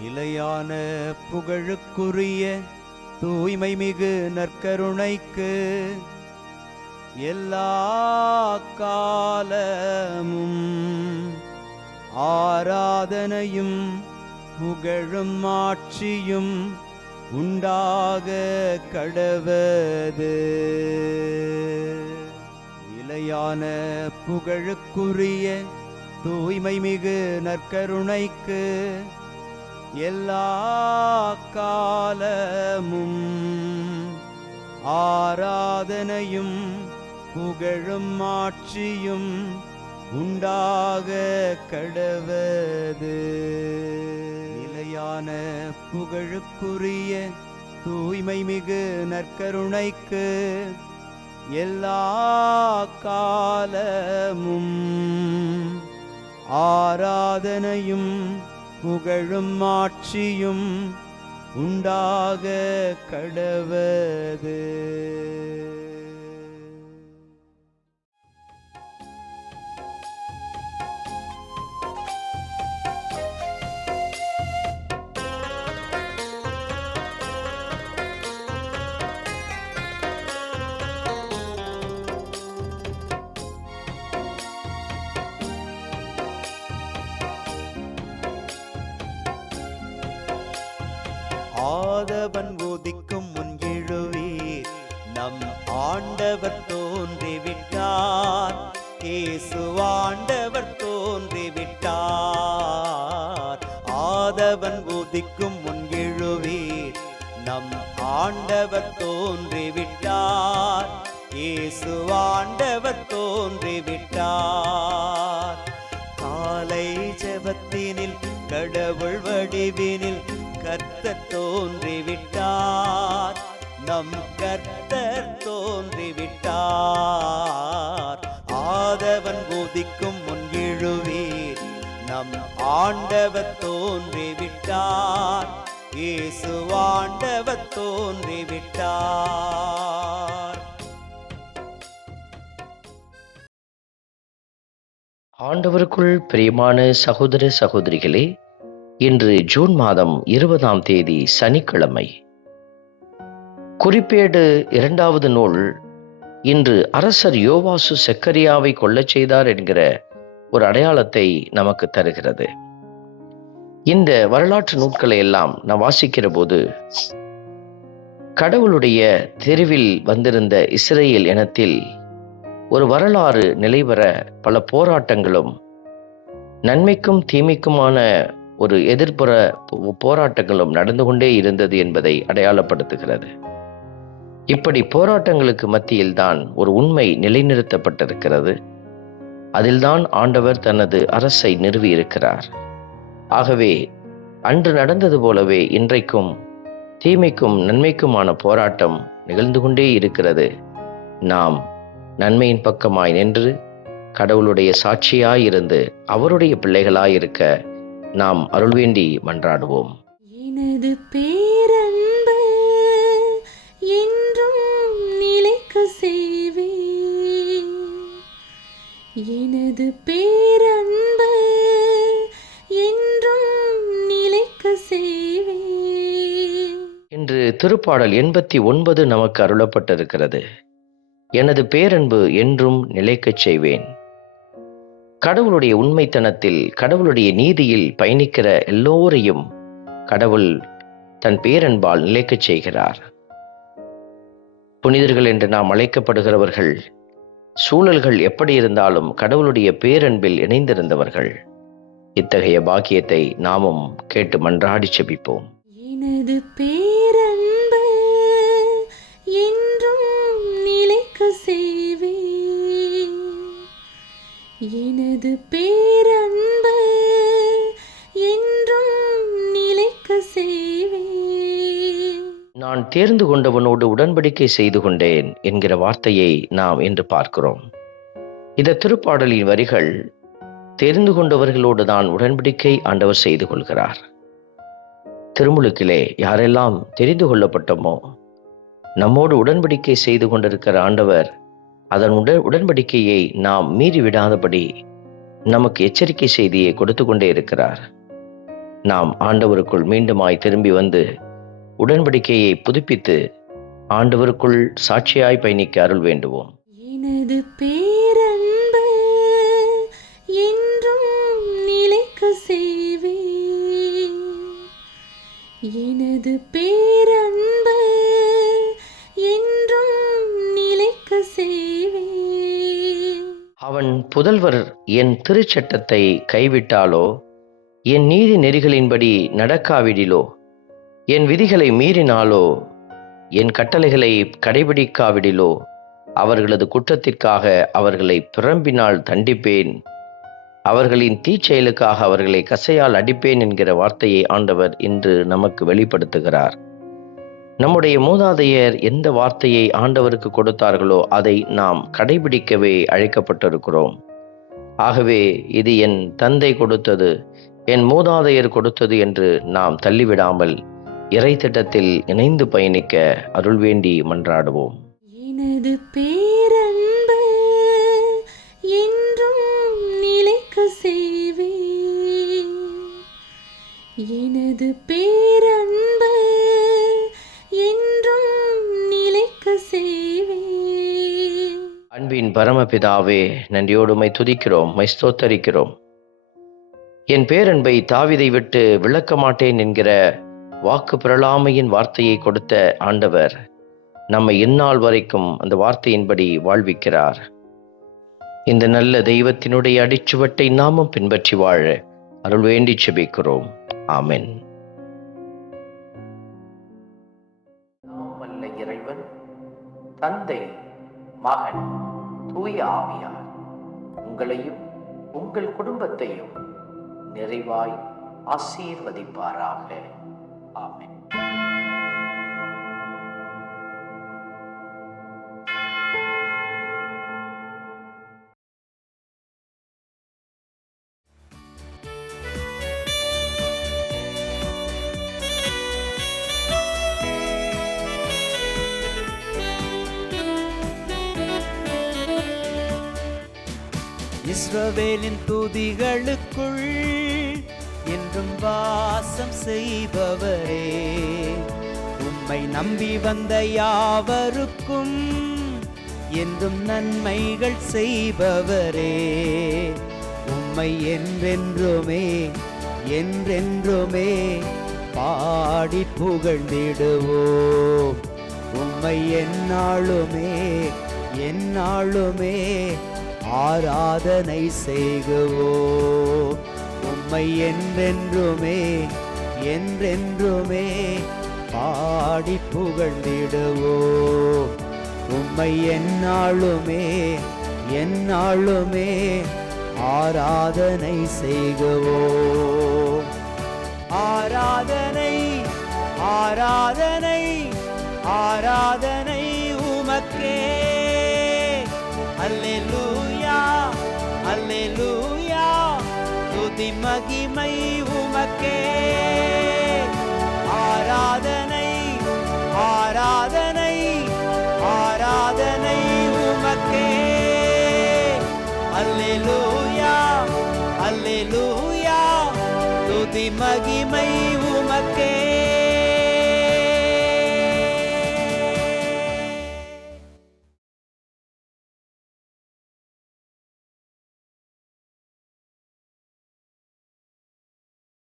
நிலையான புகழுக்குரிய தூய்மை மிகு நற்கருணைக்கு எல்லா காலமும் ஆராதனையும் புகழும் ஆட்சியும் உண்டாக கடவது. நிலையான புகழுக்குரிய தூய்மை மிகு நற்கருணைக்கு எல்லா காலமும் ஆராதனையும் புகழும் ஆட்சியும் உண்டாக கடவது. நிலையான புகழுக்குரிய தூய்மை மிகு நற்கருணைக்கு எல்லா காலமும் ஆராதனையும் புகழும் ஆட்சியும் உண்டாக கடவது. ஆதவன் உதிக்கும் முன் எழுவீர், நம் ஆண்டவர் தோன்றிவிட்டார். இயேசு ஆண்டவர் தோன்றிவிட்டார். ஆதவன் உதிக்கும் முன் எழுவீர், நம் ஆண்டவர் தோன்றிவிட்டார். இயேசு ஆண்டவர் தோன்றிவிட்டார். காலை ஜெபத்தினில் கடவுள் வடிவினில் கர்த்தர் தோன்றிவிட்டார். நம் கர்த்தர் தோன்றிவிட்டார். ஆதவன் உதிக்கும் முன் எழுவீர், நம் ஆண்டவர் தோன்றிவிட்டார். இயேசு ஆண்டவர் தோன்றிவிட்டார். ஆண்டவருக்குள் பிரியமான சகோதர சகோதரிகளே, இன்று ஜூன் மாதம் 20ஆம் தேதி சனிக்கிழமை. குறிப்பேடு 2வது நூல் இன்று அரசர் யோவாசு செக்கரியாவை கொல்லச் செய்தார் என்கிற ஒரு அடையாளத்தை நமக்கு தருகிறது. இந்த வரலாற்று நூல்களை எல்லாம் நான் வாசிக்கிற போது கடவுளுடைய தெருவில் வந்திருந்த இஸ்ரேல் இனத்தில் ஒரு வரலாறு நிலைவர பல போராட்டங்களும் நன்மைக்கும் தீமைக்குமான ஒரு எதிர்ப்புற போராட்டங்களும் நடந்து கொண்டே இருந்தது என்பதை அடையாளப்படுத்துகிறது. இப்படி போராட்டங்களுக்கு மத்தியில்தான் ஒரு உண்மை நிலைநிறுத்தப்பட்டிருக்கிறது. அதில்தான் ஆண்டவர் தனது அரசை நிறுவி இருக்கிறார். ஆகவே அன்று நடந்தது போலவே இன்றைக்கும் தீமைக்கும் நன்மைக்குமான போராட்டம் நிகழ்ந்து கொண்டே இருக்கிறது. நாம் நன்மையின் பக்கமாய் நின்று கடவுளுடைய சாட்சியாயிருந்து அவருடைய பிள்ளைகளாயிருக்க நாம் அருள் வேண்டி மன்றாடுவோம். எனது பேரன்பு என்றும் நிலைக்க செய்வேன். எனது பேரன்பு என்றும் நிலைக்க செய்வேன். இன்று திருப்பாடல் 89 நமக்கு அருளப்பட்டிருக்கிறது. எனது பேரன்பு என்றும் நிலைக்கச் செய்வேன். கடவுளுடைய உண்மைத்தனத்தில், கடவுளுடைய நீதியில் பயணிக்கிற எல்லோரையும் கடவுள் தன் பேரன்பால் நிலைக்கச் செய்கிறார். புனிதர்கள் என்று நாம் அழைக்கப்படுகிறவர்கள் சூழல்கள் எப்படி இருந்தாலும் கடவுளுடைய பேரன்பில் இணைந்திருந்தவர்கள். இத்தகைய பாக்கியத்தை நாமும் கேட்டு மன்றாடி செபிப்போம். எனது பேரன்பு என்றும் நிலைக்க செய்வேன். எனது பேரன்பு என்றும் நிலைக்க செய்வேன். நான் தேர்ந்து கொண்டவனோடு உடன்படிக்கை செய்து கொண்டேன் என்கிற வார்த்தையை நாம் இன்று பார்க்கிறோம். இந்த திருப்பாடலின் வரிகள் தெரிந்து கொண்டவர்களோடு தான் உடன்படிக்கை ஆண்டவர் செய்து கொள்கிறார். திருமுழுக்கிலே யாரெல்லாம் தெரிந்து கொள்ளப்பட்டோமோ, நம்மோடு உடன்படிக்கை செய்து கொண்டிருக்கிற ஆண்டவர் அதன் உடன்படிக்கையை நாம் மீறி விடாதபடி நமக்கு எச்சரிக்கை செய்தியை கொடுத்து கொண்டே இருக்கிறார். நாம் ஆண்டவருக்குள் மீண்டுமாய் திரும்பி வந்து உடன்படிக்கையை புதுப்பித்து ஆண்டவருக்குள் சாட்சியாய் பயணிக்க அருள் வேண்டுவோம். எனது பேரன்பு என்றும் நிலைக்க செய்வேன். எனது பேரன்பு என்றும் நிலைக்க செய்வேன். அவன் புதல்வர் என் திருச்சட்டத்தை கைவிட்டாலோ, என் நீதி நெறிகளின்படி நடக்காவிடிலோ, என் விதிகளை மீறினாலோ, என் கட்டளைகளை கடைபிடிக்காவிடிலோ, அவர்களது குற்றத்திற்காக அவர்களை பிறம்பினால் தண்டிப்பேன், அவர்களின் தீச்செயலுக்காக அவர்களை கசையால் அடிப்பேன் என்கிற வார்த்தையை ஆண்டவர் இன்று நமக்கு வெளிப்படுத்துகிறார். நம்முடைய மூதாதையர் எந்த வார்த்தையை ஆண்டவருக்கு கொடுத்தார்களோ அதை நாம் கடைபிடிக்கவே அழைக்கப்பட்டிருக்கிறோம். ஆகவே இது என் தந்தை கொடுத்தது, என் மூதாதையர் கொடுத்தது என்று நாம் தள்ளிவிடாமல் இறை திட்டத்தில் இணைந்து பயணிக்க அருள் வேண்டி மன்றாடுவோம். எனது பேரன்பு என்றும் நிலைக்க செய்வேன். எனது பேரன்பு என்றும் நிலைக்க செய்வேன். அன்பின் பரமபிதாவே, நன்றியோடு உம்மை துதிக்கிறோம், உம்மை ஸ்தோத்தரிக்கிறோம். என் பேரன்பை தாவீதை விட்டு விலக்க மாட்டேன் என்கிற வாக்கு பிறழாமையின் வார்த்தையை கொடுத்த ஆண்டவர் நம்மை இந்நாள் வரைக்கும் அந்த வார்த்தையின்படி வாழ்விக்கிறார். இந்த நல்ல தெய்வத்தினுடைய அடிச்சுவட்டை நாமும் பின்பற்றி வாழ அருள் வேண்டி செபிக்கிறோம். ஆமென். வல்ல இறைவன் தந்தை, மகன், தூய ஆவியார் உங்களையும் உங்கள் குடும்பத்தையும் நிறைவாய் ஆசீர்வதிப்பாராக. ஆமென். இஸ்ரவேலின் துதிகளுக்குள் என்றும் வாசம் செய்பவரே, உம்மை நம்பி வந்த யாவருக்கும் என்றும் நன்மைகள் செய்பவரே, உம்மை என்றென்றுமே என்றென்றுமே பாடி புகழ்ந்திடுவோம். உம்மை எந்நாளுமே எந்நாளுமே ஆராதனை செய்குவோம். உம்மை என்றென்றுமே என்றென்றுமே பாடி புகழ்ந்திடுவோம். உம்மை எந்நாளுமே எந்நாளுமே ஆராதனை செய்குவோம். ஆராதனை ஆராதனை ஆராதனை உமக்கே. அல்லேலூயா அல்லேலூயா, துதி மகிமை உமக்கே. ஆராதனை ஆராதனை ஆராதனை உமக்கே. அல்லேலூயா அல்லேலூயா, துதி மகிமை உமக்கே.